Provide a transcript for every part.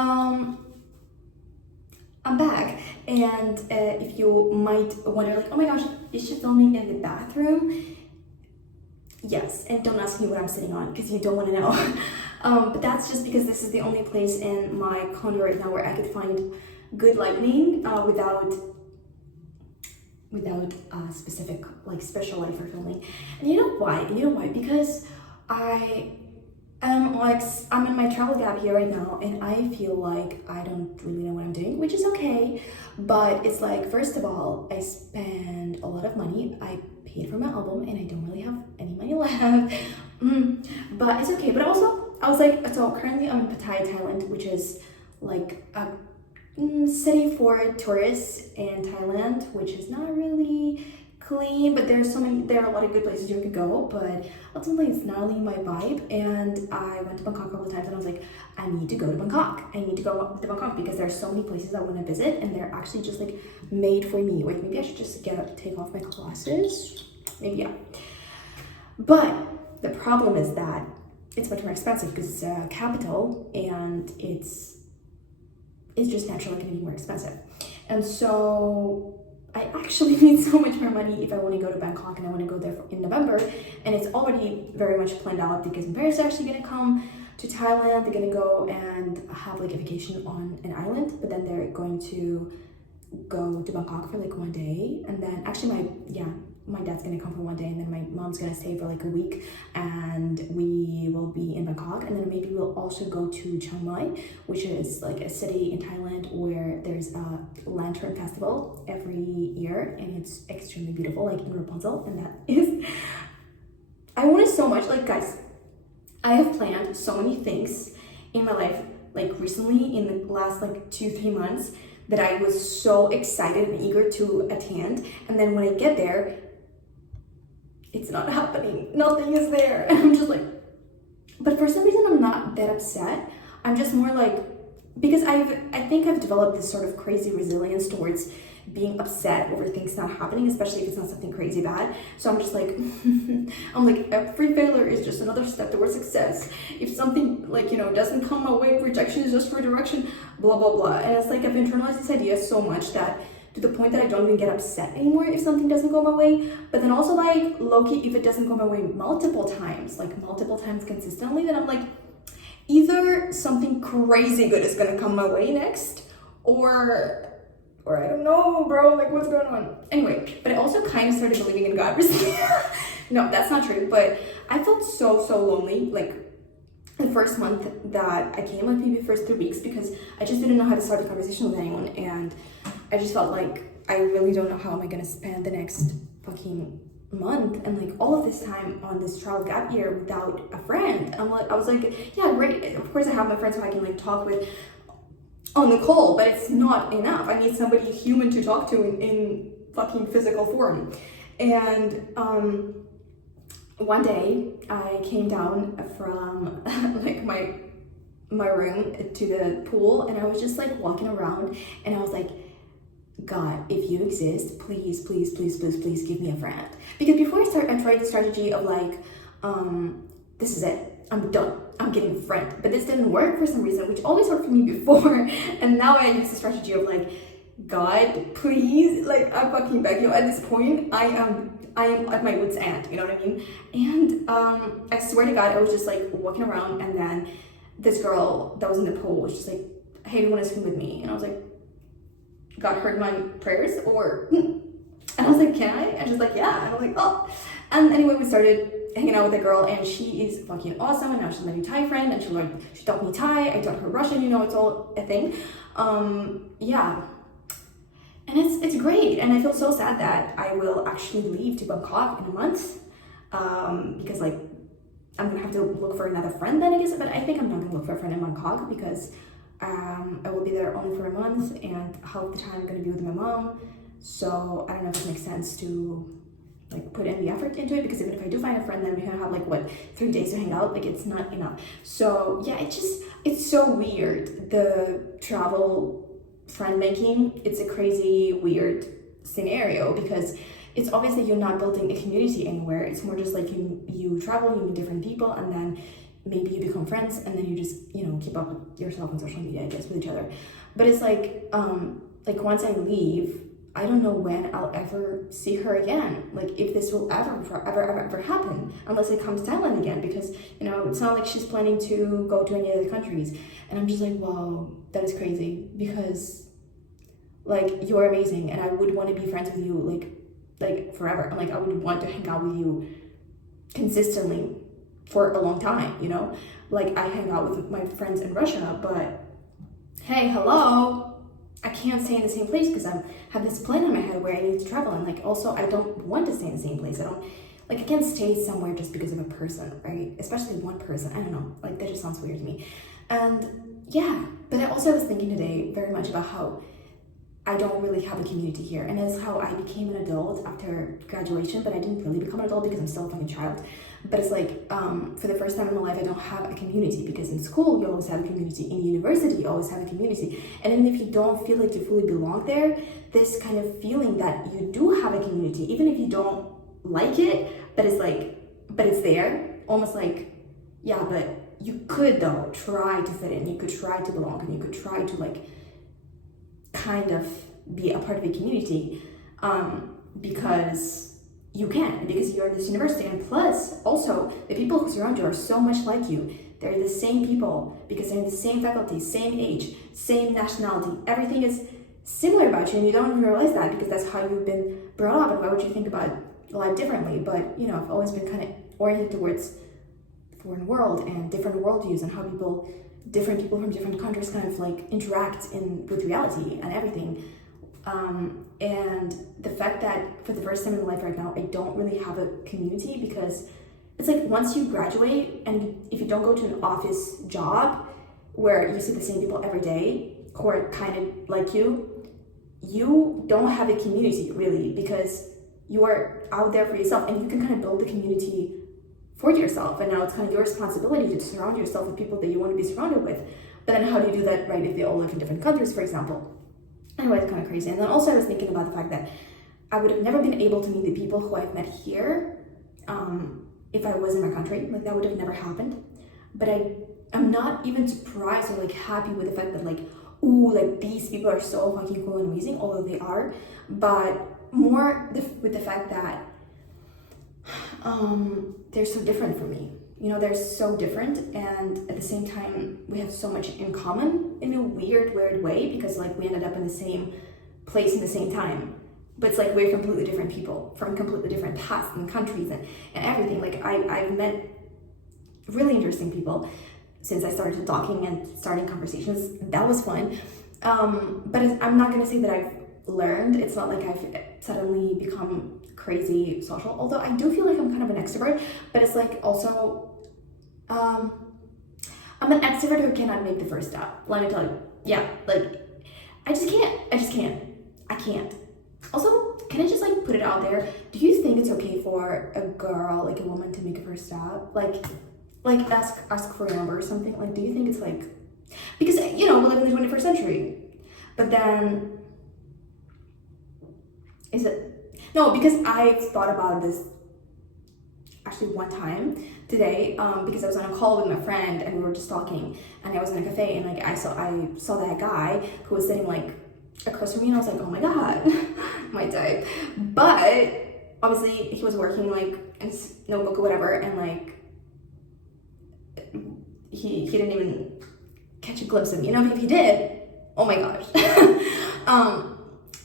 Um, I'm back, and if you might wonder, like, oh my gosh, is she filming in the bathroom? Yes, and don't ask me what I'm sitting on because you don't want to know. But that's just because this is the only place in my condo right now where I could find good lighting without a specific, like, special light for filming. And you know why? Because I'm in my travel gap here right now, and I feel like I don't really know what I'm doing, which is okay. But it's like, first of all, I spend a lot of money. I paid for my album, and I don't really have any money left. But it's okay. But also, I was like, so currently I'm in Pattaya, Thailand, which is like a city for tourists in Thailand, which is not really clean, but there are a lot of good places you could go, but ultimately it's not really my vibe. And I went to Bangkok a couple of times, and I was like, I need to go to Bangkok. I need to go to Bangkok because there are so many places I want to visit, and they're actually just like made for me. Wait, maybe I should just take off my glasses. Maybe, yeah. But the problem is that it's much more expensive because it's a capital, and it's just naturally going to be more expensive. And so I actually need so much more money if I want to go to Bangkok, and I want to go there in November. And it's already very much planned out because my parents are actually going to come to Thailand. They're going to go and have like a vacation on an island, but then they're going to go to Bangkok for like one day. And then actually my dad's gonna come for one day, and then my mom's gonna stay for like a week, and we will be in Bangkok. And then maybe we'll also go to Chiang Mai, which is like a city in Thailand where there's a lantern festival every year, and it's extremely beautiful, like in Rapunzel. And that is, I want it so much. Like, guys, I have planned so many things in my life, like recently in the last like 2-3 months, that I was so excited and eager to attend, and then when I get there, it's not happening. Nothing is there. And I'm just like, but for some reason I'm not that upset. I'm just more like, because I think I've developed this sort of crazy resilience towards being upset over things not happening, especially if it's not something crazy bad. So I'm just like, I'm like, every failure is just another step towards success. If something, like, doesn't come my way, rejection is just redirection, blah, blah, blah. And it's like, I've internalized this idea so much that to the point that I don't even get upset anymore if something doesn't go my way. But then also, like, low-key, if it doesn't go my way multiple times consistently, then I'm like, either something crazy good is gonna come my way next, or I don't know, bro, like, what's going on? Anyway, but I also kind of started believing in God recently. No, that's not true, but I felt so lonely, like, the first month that I came, like maybe the first 3 weeks, because I just didn't know how to start a conversation with anyone, and I just felt like I really don't know how am I gonna spend the next fucking month, and like all of this time on this travel gap year without a friend. I was like, yeah, great, of course I have my friends who I can like talk with on the call, but it's not enough. I need somebody human to talk to in fucking physical form. And one day I came down from like my room to the pool, and I was just like walking around, and I was like, God, if you exist, please give me a friend. Because before I tried the strategy of like, this is it, I'm done, I'm getting a friend. But this didn't work for some reason, which always worked for me before. And now I use the strategy of like, God, please, like, I fucking beg you. At this point, I am at my wit's end, you know what I mean? And I swear to God, I was just like walking around, and then this girl that was in the pool was just like, hey, do you want to swim with me? And I was like, God heard my prayers, or, and I was like, can I? And she's like, yeah. And I'm like, oh. And anyway, we started hanging out with the girl, and she is fucking awesome, and now she's my new Thai friend, and she taught me Thai, I taught her Russian, it's all a thing. Yeah. And it's great, and I feel so sad that I will actually leave to Bangkok in a month, because like, I'm gonna have to look for another friend then, I guess, but I think I'm not gonna look for a friend in Bangkok, because I will be there only for a month, and half the time I'm gonna be with my mom. So I don't know if it makes sense to like put any effort into it, because even if I do find a friend, then we're gonna have like 3 days to hang out. Like, it's not enough. So yeah, it's so weird, the travel friend making. It's a crazy weird scenario, because it's obvious that you're not building a community anywhere. It's more just like you travel, you meet different people, and then maybe you become friends and then you just, keep up with yourself on social media, I guess, with each other. But it's like once I leave, I don't know when I'll ever see her again. Like, if this will ever happen, unless I come to Thailand again, because, it's not like she's planning to go to any other countries. And I'm just like, wow, that is crazy, because, like, you're amazing, and I would want to be friends with you, like forever. And, like, I would want to hang out with you consistently for a long time, Like, I hang out with my friends in Russia, but, hey, hello, I can't stay in the same place because I have this plan in my head where I need to travel, and like also I don't want to stay in the same place. I can't stay somewhere just because of a person, right? Especially one person. I don't know, like that just sounds weird to me. And yeah, but I also was thinking today very much about how I don't really have a community here, and that's how I became an adult after graduation. But I didn't really become an adult because I'm still a fucking child. But it's like, for the first time in my life, I don't have a community, because in school, you always have a community. In university, you always have a community. And even if you don't feel like you fully belong there, this kind of feeling that you do have a community, even if you don't like it, but it's there, almost like, yeah, but you could, though, try to fit in. You could try to belong, and you could try to, like, kind of be a part of a community, because you can, because you're in this university. And plus, also, the people who surround you are so much like you. They're the same people, because they're in the same faculty, same age, same nationality. Everything is similar about you, and you don't even realize that, because that's how you've been brought up, and why would you think about life differently? But, I've always been kind of oriented towards the foreign world and different worldviews, and how different people from different countries kind of like interact with reality and everything. And the fact that for the first time in my life right now, I don't really have a community, because it's like once you graduate, and if you don't go to an office job where you see the same people every day who are kind of like you don't have a community really, because you are out there for yourself, and you can kind of build the community for yourself. And now it's kind of your responsibility to surround yourself with people that you want to be surrounded with. But then how do you do that, right, if they all live in different countries, for example? Anyway, it's kind of crazy. And then also I was thinking about the fact that I would have never been able to meet the people who I've met here if I was in my country. Like, that would have never happened. But I'm not even surprised or like happy with the fact that, like, ooh, like these people are so fucking cool and amazing, although they are, but more with the fact that they're so different from me. They're so different, and at the same time, we have so much in common in a weird way, because like we ended up in the same place in the same time. But it's like we're completely different people from completely different paths and countries and everything. Like I've met really interesting people since I started talking and starting conversations. That was fun. But I'm not gonna say that I've learned. It's not like I've suddenly become crazy social, although I do feel like I'm kind of an extrovert, but it's like also I'm an extrovert who cannot make the first step. Let me tell you. Yeah, like I can't. Also, can I just like put it out there? Do you think it's okay for a girl, like a woman, to make a first step? Like ask for a number or something? Like, do you think it's like, because we live in the 21st century, but then is it? No, because I've thought about this actually one time today, because I was on a call with my friend and we were just talking, and I was in a cafe, and like I saw that guy who was sitting like across from me, and I was like, oh my god, my type. But obviously he was working like in notebook or whatever, and like he didn't even catch a glimpse of me. If he did, oh my gosh.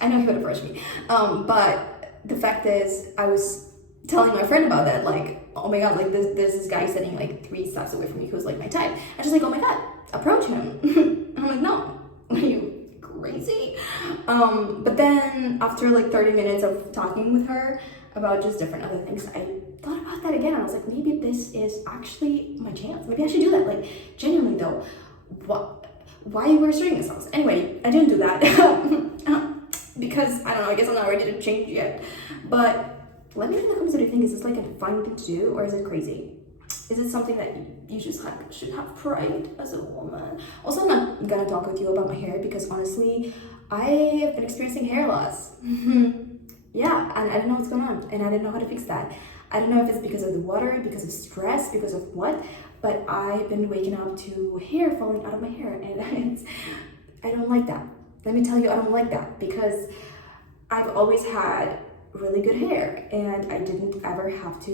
I know he would approach me. But the fact is, I was telling my friend about that, like, oh my god, like there's this guy sitting like 3 steps away from me who's like my type. And she's like, oh my god, approach him. And I'm like, no, are you crazy? But then after like 30 minutes of talking with her about just different other things, I thought about that again. I was like, maybe this is actually my chance. Maybe I should do that. Like, genuinely though, why we're starting this house? Anyway, I didn't do that. Because, I don't know, I guess I'm not ready to change yet. But let me know in the comments what you think. Is this like a fun thing to do, or is it crazy? Is it something that you just should have pride as a woman? Also, I'm not gonna talk with you about my hair, because honestly, I have been experiencing hair loss. Yeah, and I don't know what's going on, and I don't know how to fix that. I don't know if it's because of the water, because of stress, because of what, but I've been waking up to hair falling out of my hair, and I don't like that. Let me tell you, I don't like that, because I've always had really good hair and I didn't ever have to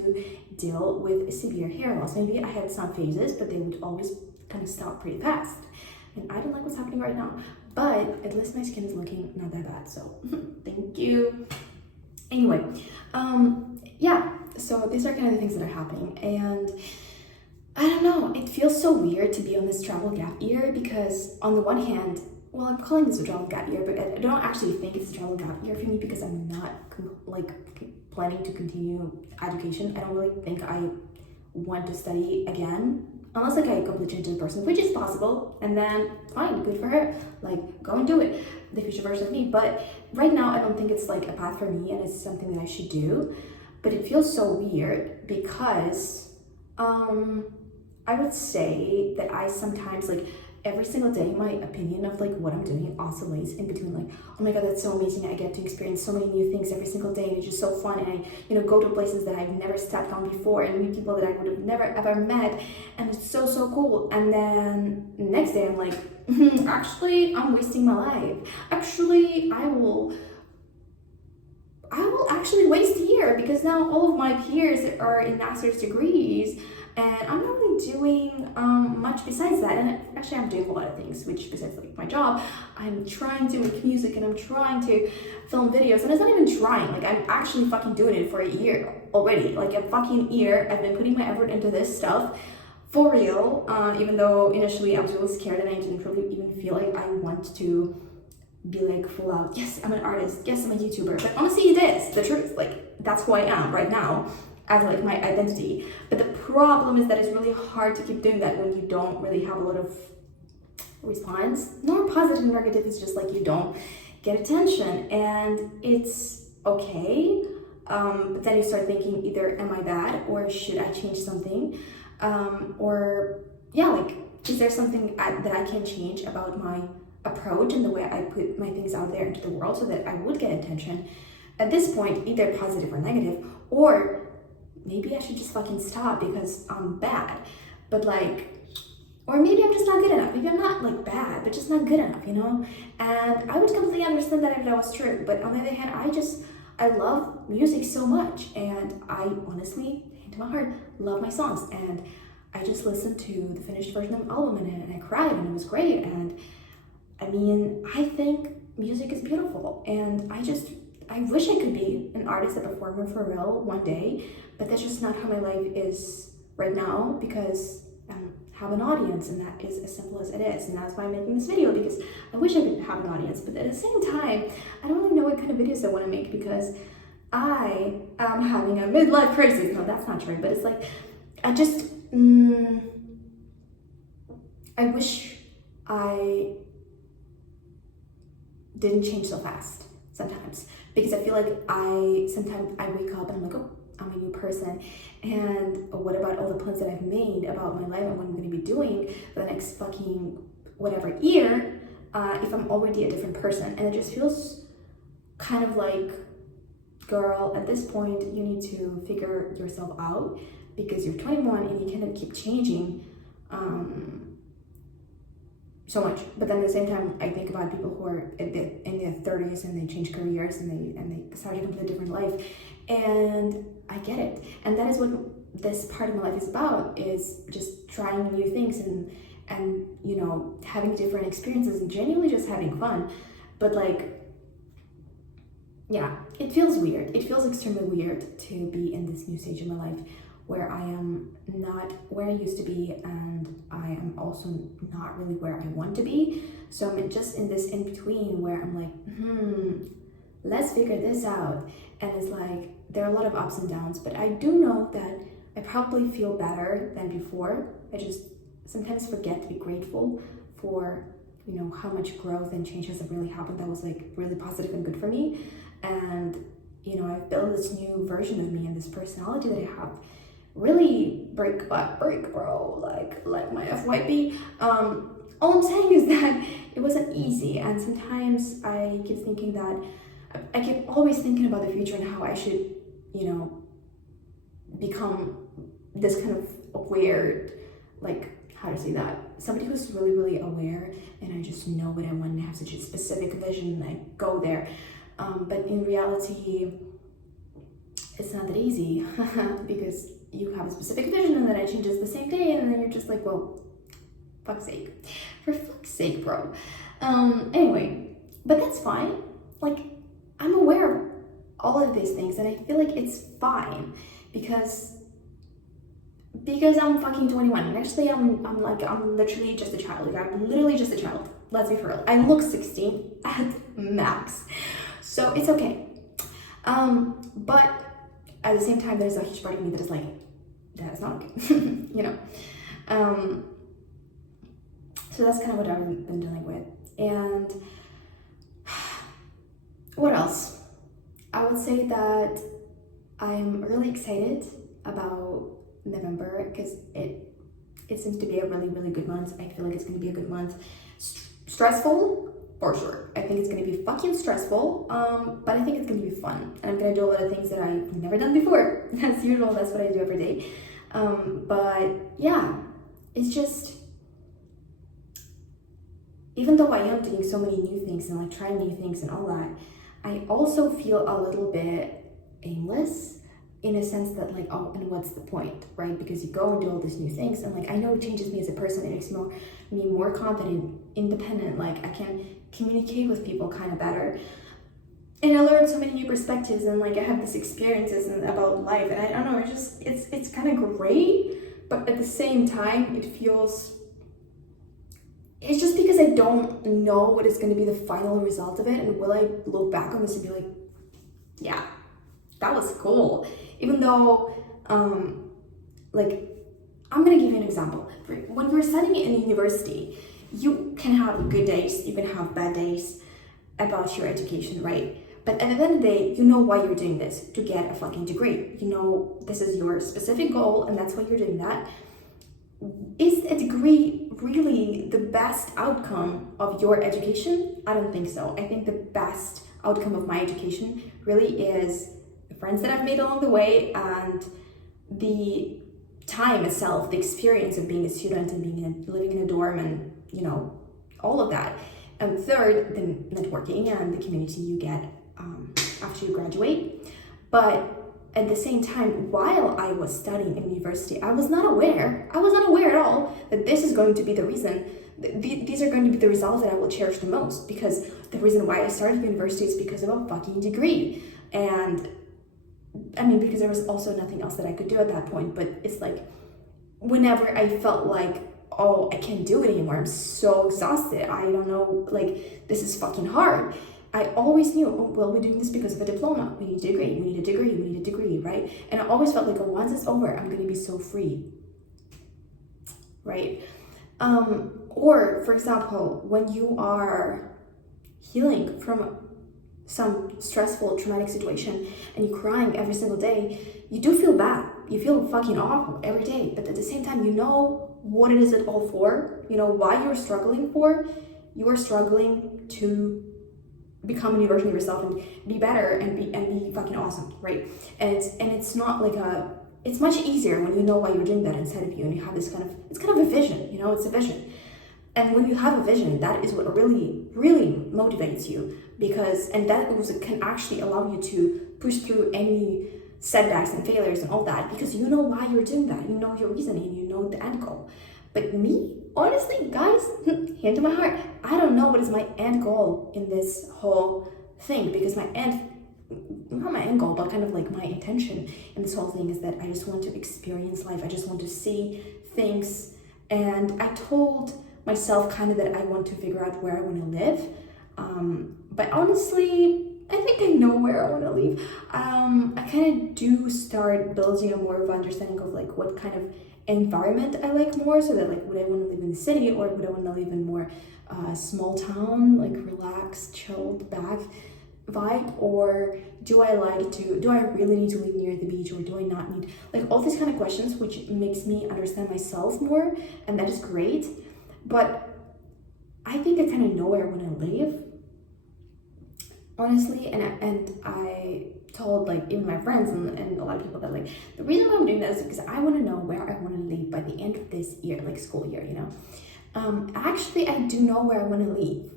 deal with severe hair loss. Maybe I had some phases, but they would always kind of stop pretty fast. And I don't like what's happening right now, but at least my skin is looking not that bad, so thank you. Anyway, yeah, so these are kind of the things that are happening, and I don't know, it feels so weird to be on this travel gap year, because on the one hand, well, I'm calling this a travel gap year, but I don't actually think it's a travel gap year for me, because I'm not planning to continue education. I don't really think I want to study again, unless I completely change the person, which is possible, and then fine, good for her, go and do it, the future version of me. But right now I don't think it's a path for me, and it's something that I should do. But it feels so weird because I would say that I sometimes every single day, my opinion of what I'm doing oscillates in between oh my god, that's so amazing, I get to experience so many new things every single day, and it's just so fun, and I go to places that I've never stepped on before, and meet people that I would have never ever met, and it's so cool. And then the next day I'm like, actually I'm wasting my life, actually I will actually waste a year, because now all of my peers are in master's degrees and I'm not really doing much besides that. And actually I'm doing a lot of things, which besides my job, I'm trying to make music, and I'm trying to film videos, and it's not even trying, I'm actually fucking doing it for a year already, a fucking year. I've been putting my effort into this stuff for real, even though initially I was really scared and I didn't really even feel like I want to be full out, yes, I'm an artist, yes, I'm a YouTuber, but honestly it is the truth, that's who I am right now, as my identity. But the problem is that it's really hard to keep doing that when you don't really have a lot of response, nor positive nor negative. It's just you don't get attention, and it's okay, but then you start thinking, either am I bad, or should I change something, or yeah, is there something that I can change about my approach and the way I put my things out there into the world, so that I would get attention at this point, either positive or negative. Or maybe I should just fucking stop because I'm bad, but or maybe I'm just not good enough. Maybe I'm not bad, but just not good enough, And I would completely understand that if that was true. But on the other hand, I love music so much, and I honestly, hand to my heart, love my songs. And I just listened to the finished version of the album, and I cried, and it was great. And I mean, I think music is beautiful, and I wish I could be an artist, a performer for real one day, but that's just not how my life is right now, because I have an audience, and that is as simple as it is. And that's why I'm making this video, because I wish I could have an audience, but at the same time, I don't really know what kind of videos I want to make, because I am having a midlife crisis. No, that's not true, but it's I just, I wish I didn't change so fast sometimes, because I feel sometimes I wake up and I'm oh, I'm a new person, and what about all the plans that I've made about my life and what I'm going to be doing for the next fucking whatever year, if I'm already a different person. And it just feels kind of girl, at this point you need to figure yourself out, because you're 21 and you cannot keep changing so much. But then at the same time, I think about people who are in their 30s and they change careers and they start a completely different life, and I get it. And that is what this part of my life is about, is just trying new things and having different experiences and genuinely just having fun. But yeah, it feels weird. It feels extremely weird to be in this new stage of my life, where I am not where I used to be, and I am also not really where I want to be. So I'm just in this in-between where I'm let's figure this out. And it's there are a lot of ups and downs, but I do know that I probably feel better than before. I just sometimes forget to be grateful for, how much growth and change has really happened that was really positive and good for me. And, I've built this new version of me and this personality that I have, really brick by brick, bro, like my FYP. All I'm saying is that it wasn't easy, and sometimes I keep thinking that I keep always thinking about the future and how I should, become this kind of weird like, how to say that, somebody who's really, really aware, and I just know what I want and have such a specific vision and I go there. But in reality, it's not that easy because you have a specific vision and then it changes the same day, and then you're just like, well, fuck's sake. For fuck's sake, bro. Anyway, but that's fine. Like, I'm aware of all of these things and I feel like it's fine because I'm fucking 21. And actually, I'm literally just a child. Like, I'm literally just a child. Let's be for real. I look 16 at max. So it's okay. But at the same time, there's a huge part of me that is like, that's not okay. You know? So that's kind of what I've been dealing with. And what else? I would say that I'm really excited about November because it seems to be a really, really good month. I feel like it's going to be a good month. Stressful, for sure. I think it's going to be fucking stressful, but I think it's going to be fun. And I'm going to do a lot of things that I've never done before. As usual, that's what I do every day. But yeah, it's just, even though I am doing so many new things and like trying new things and all that, I also feel a little bit aimless in a sense that like, oh, and what's the point, right? Because you go and do all these new things and like, I know it changes me as a person. It makes me more confident, independent. Like, I can communicate with people kind of better. And I learned so many new perspectives and like I have these experiences about life. And I don't know, it's kind of great, but at the same time, it's just because I don't know what is going to be the final result of it. And will I look back on this and be like, yeah, that was cool. Even though, like, I'm going to give you an example. When you're studying in university, you can have good days, you can have bad days about your education, right? But at the end of the day, you know why you're doing this, to get a fucking degree. You know, this is your specific goal and that's why you're doing that. Is a degree really the best outcome of your education? I don't think so. I think the best outcome of my education really is the friends that I've made along the way and the time itself, the experience of being a student and living in a dorm and, you know, all of that. And third, the networking and the community you get after you graduate. But at the same time, while I was studying in university, I was not aware at all that this is going to be the reason, these are going to be the results that I will cherish the most, because the reason why I started university is because of a fucking degree. And I mean, because there was also nothing else that I could do at that point, but it's like, whenever I felt like, oh, I can't do it anymore, I'm so exhausted, I don't know, like, this is fucking hard, I always knew, oh, well, we're doing this because of a diploma. We need a degree, we need a degree, we need a degree, right? And I always felt like, oh, once it's over, I'm going to be so free, right? Or, for example, when you are healing from some stressful, traumatic situation and you're crying every single day, you do feel bad. You feel fucking awful every day. But at the same time, you know what it is it all for. You know why you're struggling for. You are struggling to become a new version of yourself and be better and be fucking awesome, right? And it's not like it's much easier when you know why you're doing that inside of you and you have this it's kind of a vision, you know, it's a vision. And when you have a vision, that is what really, really motivates you, and that can actually allow you to push through any setbacks and failures and all that, because you know why you're doing that, you know your reasoning, you know the end goal. But me, honestly, guys, hand to my heart, I don't know what is my end goal in this whole thing, because not my end goal, but kind of like my intention in this whole thing is that I just want to experience life. I just want to see things. And I told myself kind of that I want to figure out where I want to live. But honestly, I think I know where I want to live. I kind of do start building a more of understanding of like what kind of environment I like more, so that like, would I want to live in the city or would I want to live in more small town, like relaxed, chilled back vibe, or do I really need to live near the beach, or do I not need, like all these kind of questions, which makes me understand myself more, and that is great. But I think I kind of know where I want to live, honestly, and I told like even my friends and a lot of people that like the reason why I'm doing that is because I want to know where I want to leave by the end of this year, like school year, you know. Actually, I do know where I want to leave.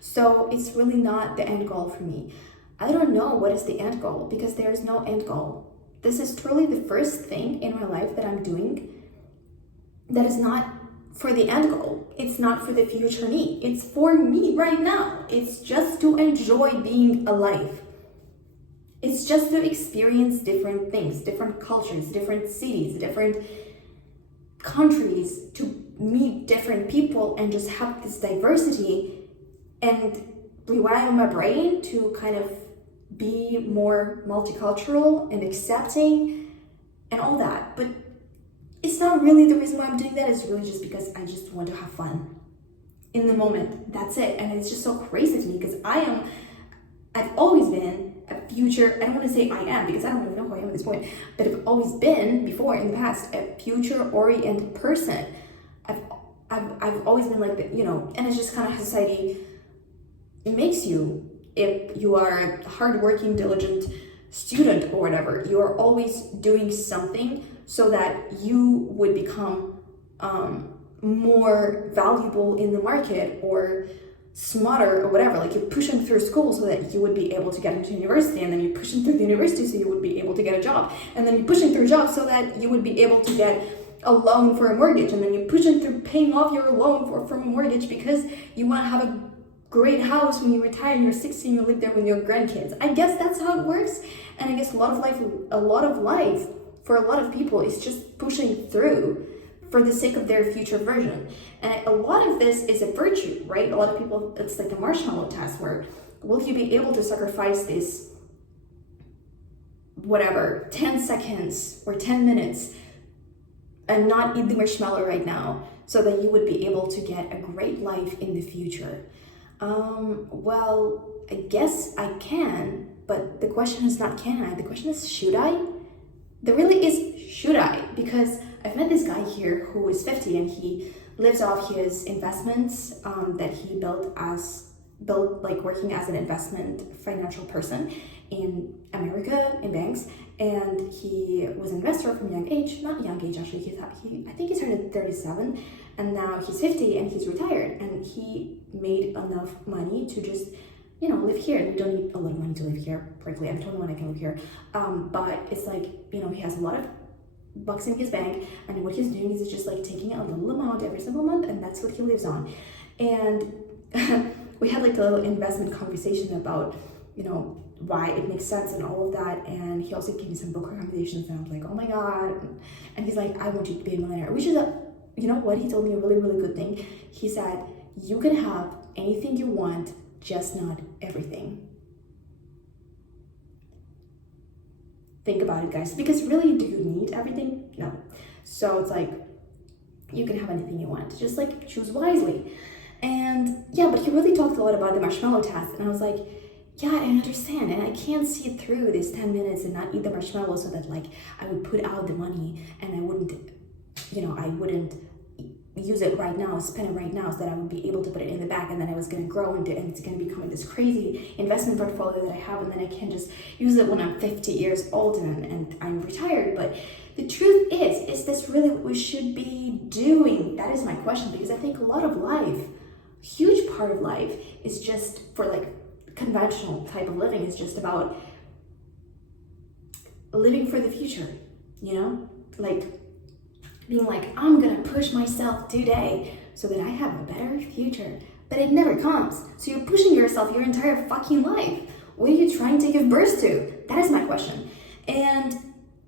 So it's really not the end goal for me. I don't know what is the end goal because there is no end goal. This is truly the first thing in my life that I'm doing that is not for the end goal. It's not for the future me. It's for me right now. It's just to enjoy being alive. It's just to experience different things, different cultures, different cities, different countries, to meet different people and just have this diversity and rewire my brain to kind of be more multicultural and accepting and all that. But it's not really the reason why I'm doing that. It's really just because I just want to have fun in the moment. That's it. And it's just so crazy to me because I've always been a future, I don't want to say I am because I don't even know who I am at this point, but I've always been before in the past a future-oriented person. I've always been like, you know, and it's just kind of how society makes you. If you are a hardworking, diligent student or whatever, you are always doing something so that you would become more valuable in the market or smarter or whatever. Like you're pushing through school so that you would be able to get into university, and then you're pushing through the university so you would be able to get a job, and then you're pushing through a job so that you would be able to get a loan for a mortgage, and then you're pushing through paying off your loan from a mortgage because you want to have a great house when you retire and you're 16, you live there with your grandkids. I guess that's how it works. And I guess a lot of life for a lot of people is just pushing through for the sake of their future version. And a lot of this is a virtue, right? A lot of people, it's like the marshmallow test where will you be able to sacrifice this whatever 10 seconds or 10 minutes and not eat the marshmallow right now so that you would be able to get a great life in the future. Well, I guess I can, but the question is not can I, the question is should I? There really is should I, because I've met this guy here who is 50 and he lives off his investments that he built like working as an investment financial person in America in banks, and he was an investor from a young age, not young age actually, I think he started at 37 and now he's 50 and he's retired, and he made enough money to just, you know, live here. You don't need a lot of money to live here, frankly. I'm the only one that can live here. But it's like, you know, he has a lot of bucks in his bank, and what he's doing is just like taking a little amount every single month, and that's what he lives on. And we had like a little investment conversation about, you know, why it makes sense and all of that. And he also gave me some book recommendations, and I was like, oh my God. And he's like, I want you to be a millionaire, which is you know what? He told me a really, really good thing. He said, you can have anything you want, just not everything. Think about it, guys, because really, do you need everything? No. So it's like, you can have anything you want, just like choose wisely. And yeah, but he really talked a lot about the marshmallow test, and I was like, yeah, I understand, and I can't see it through this 10 minutes and not eat the marshmallow so that like I would put out the money and I wouldn't, you know, I wouldn't use it right now, spend it right now, so that I would be able to put it in the bank, and then I was going to grow and it's going to become this crazy investment portfolio that I have, and then I can just use it when I'm 50 years old and I'm retired. But the truth is this really what we should be doing? That is my question, because I think a lot of life, huge part of life, is just for like conventional type of living, is just about living for the future, you know, like being like, I'm gonna push myself today so that I have a better future. But it never comes. So you're pushing yourself your entire fucking life. What are you trying to give birth to? That is my question. And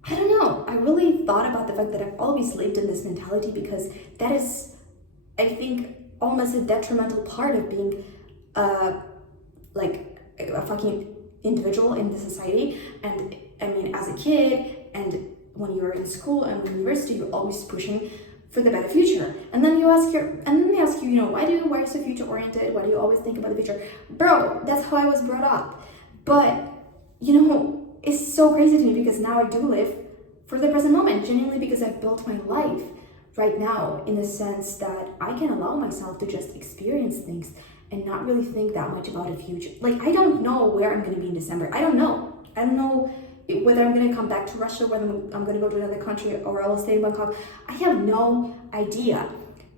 I don't know. I really thought about the fact that I've always lived in this mentality, because that is, I think, almost a detrimental part of being like a fucking individual in the society. And I mean, as a kid, and when you're in school and in university, you're always pushing for the better future. And then they ask you, you know, why are you so future oriented? Why do you always think about the future? Bro, that's how I was brought up. But, you know, it's so crazy to me, because now I do live for the present moment, genuinely, because I've built my life right now, in the sense that I can allow myself to just experience things and not really think that much about the future. Like, I don't know where I'm going to be in December. I don't know whether I'm going to come back to Russia, whether I'm going to go to another country, or I will stay in Bangkok. I have no idea.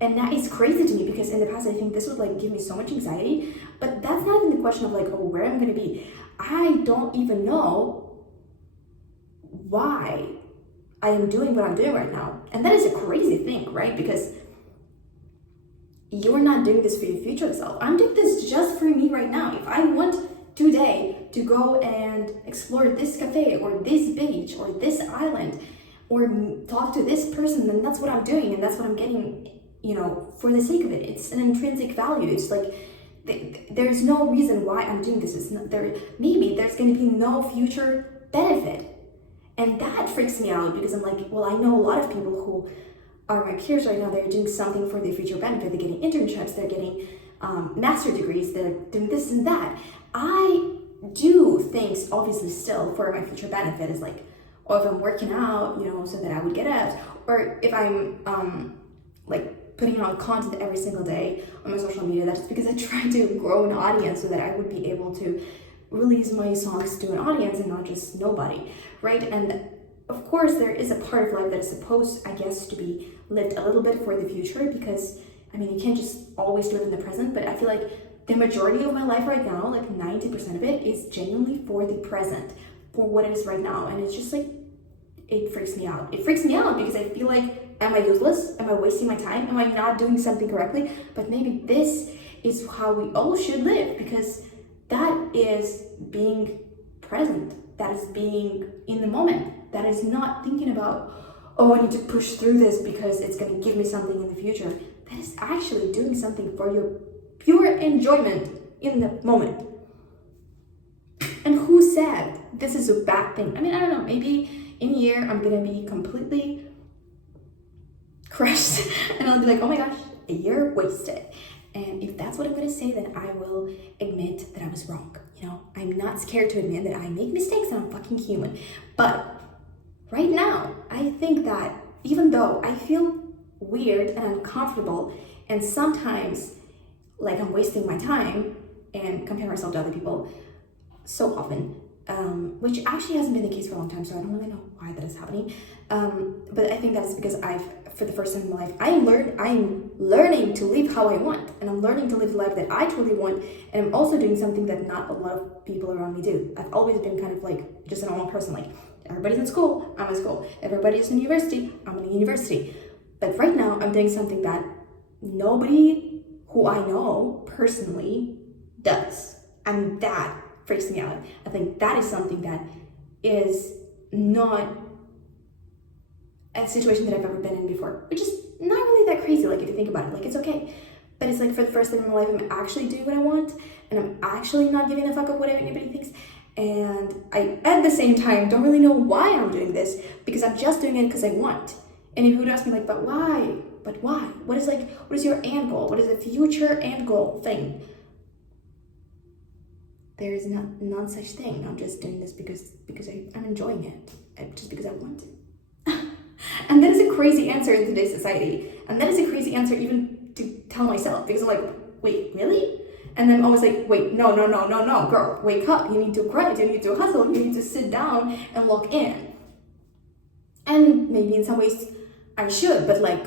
And that is crazy to me, because in the past I think this would like give me so much anxiety. But that's not even the question of like, oh, where I'm going to be. I don't even know why I am doing what I'm doing right now. And that is a crazy thing, right? Because you're not doing this for your future self. I'm doing this just for me right now. If I want today to go and explore this cafe or this beach or this island or talk to this person, then that's what I'm doing, and that's what I'm getting, for the sake of it. It's an intrinsic value. It's like there's no reason why I'm doing this. It's not there. Maybe there's going to be no future benefit, and that freaks me out, because I'm like, well, I know a lot of people who are my peers right now. They're doing something for their future benefit. They're getting internships. They're getting master degrees. They're doing this and that. I do things obviously still for my future benefit. Is like, or if I'm working out, so that I would get abs, or if I'm like putting out content every single day on my social media. That's because I try to grow an audience so that I would be able to release my songs to an audience and not just nobody, right? And of course, there is a part of life that is supposed, I guess, to be lived a little bit for the future, because you can't just always live in the present. But I feel like the majority of my life right now, like 90% of it, is genuinely for the present, for what it is right now. And it's just like, it freaks me out. It freaks me out because I feel like, am I useless? Am I wasting my time? Am I not doing something correctly? But maybe this is how we all should live, because that is being present. That is being in the moment. That is not thinking about, oh, I need to push through this because it's going to give me something in the future. That is actually doing something for your pure enjoyment in the moment. And who said this is a bad thing? I don't know, maybe in a year I'm going to be completely crushed and I'll be like, oh my gosh, a year wasted. And if that's what I'm going to say, then I will admit that I was wrong. I'm not scared to admit that I make mistakes and I'm fucking human. But right now, I think that even though I feel weird and uncomfortable, and sometimes like I'm wasting my time and compare myself to other people so often, which actually hasn't been the case for a long time, so I don't really know why that is happening. But I think that's because for the first time in my life, I'm learning to live how I want, and I'm learning to live the life that I truly want, and I'm also doing something that not a lot of people around me do. I've always been kind of like just a normal person, like everybody's in school, I'm in school, everybody's in university, I'm in university. But right now, I'm doing something that nobody who I know personally does, and that freaks me out. I think that is something that is not a situation that I've ever been in before, which is not really that crazy. Like, if you think about it, like, it's okay. But it's like, for the first time in my life, I'm actually doing what I want, and I'm actually not giving a fuck of what anybody thinks. And I, at the same time, don't really know why I'm doing this, because I'm just doing it because I want. And if you would ask me, like, but why? But why? What is your end goal? What is the future end goal thing? There is none such thing. I'm just doing this because I'm enjoying it, just because I want to. And that is a crazy answer in today's society. And that is a crazy answer even to tell myself, because I'm like, wait, really? And then I'm always like, wait, no, girl, wake up. You need to grind, you need to hustle, you need to sit down and lock in. And maybe in some ways I should, but like,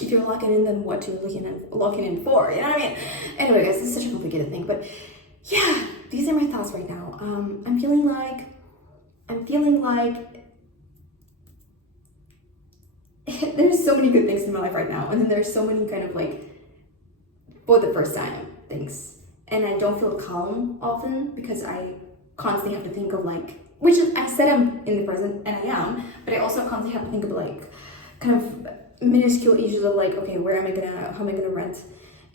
if you're locking in, then what you're locking in for, you know what I mean? Anyway, guys, this is such a complicated thing, but yeah, these are my thoughts right now. I'm feeling like there's so many good things in my life right now, and then there's so many kind of like, for the first time, things. And I don't feel calm often, because I constantly have to think of like, which is, I said I'm in the present, and I am, but I also constantly have to think of like, kind of minuscule issues of like, okay, how am I gonna rent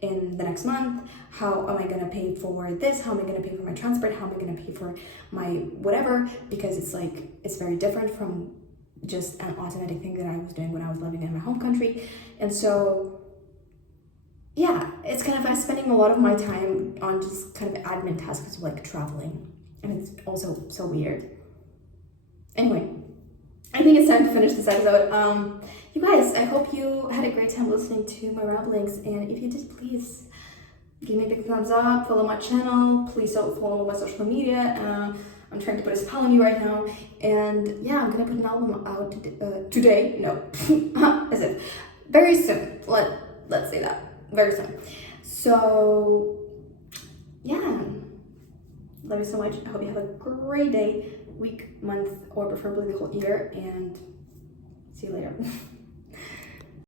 in the next month? How am I gonna pay for this? How am I gonna pay for my transport? How am I gonna pay for my whatever? Because it's like, it's very different from just an automatic thing that I was doing when I was living in my home country. And so, yeah, it's kind of, I'm spending a lot of my time on just kind of admin tasks, like traveling. And it's also so weird. Anyway, I think it's time to finish this episode. you guys, I hope you had a great time listening to my ramblings, and if you did, please give me a big thumbs up, follow my channel, please don't follow my social media. I'm trying to put a spell on you right now, and yeah, I'm gonna put an album out today. No, as if very soon. Let's say that very soon. So yeah, love you so much. I hope you have a great day, week, month, or preferably the whole year, and see you later.